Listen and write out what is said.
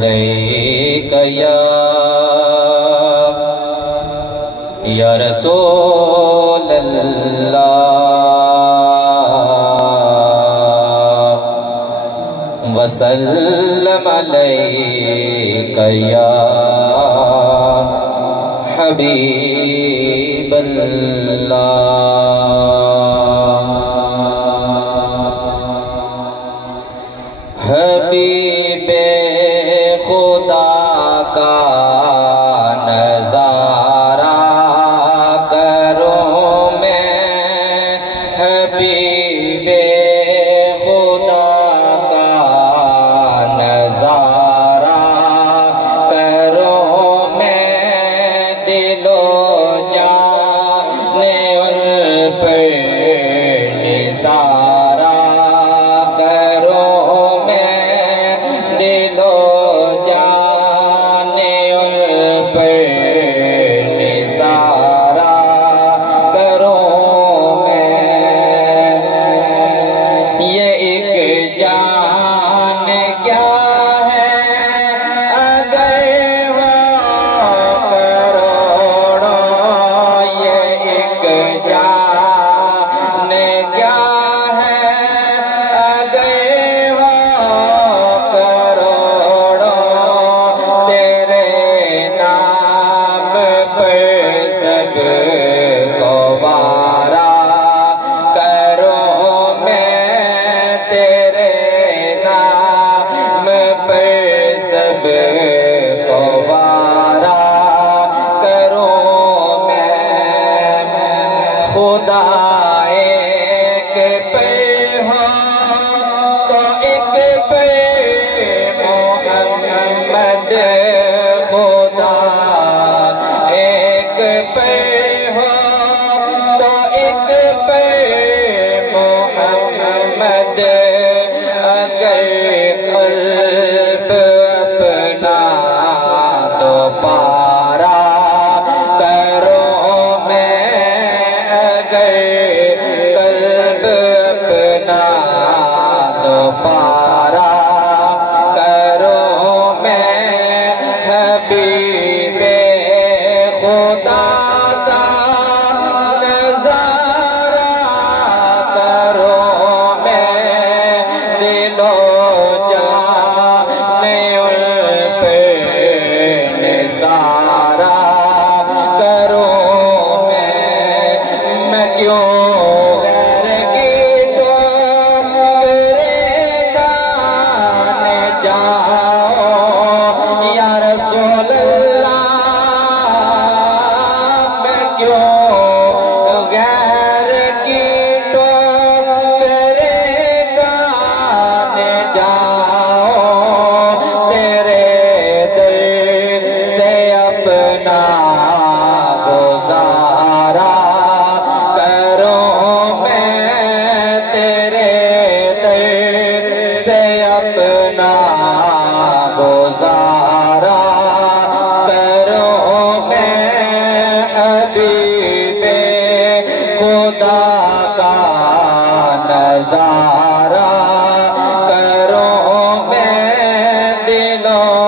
علیک یا رسول اللہ وسلم علیک یا حبیب اللہ حبیب خدا کا نظارہ کروں میں حبیب خدا کا نظارہ کروں میں دل و جان ان پر نثارہ خدا ایک پہ ہو تو ایک پہ محمد خدا ایک پہ ہو تو ایک پہ محمد اگر قلب اپنا تو پارا پارا کرو میں حبیب خدا کا نظارہ کرو میں دل و جان ان پہ نثارہ کرو میں کیوں اپنا گزارا کرو میں حبیب خدا کا نظارہ کرو میں دلوں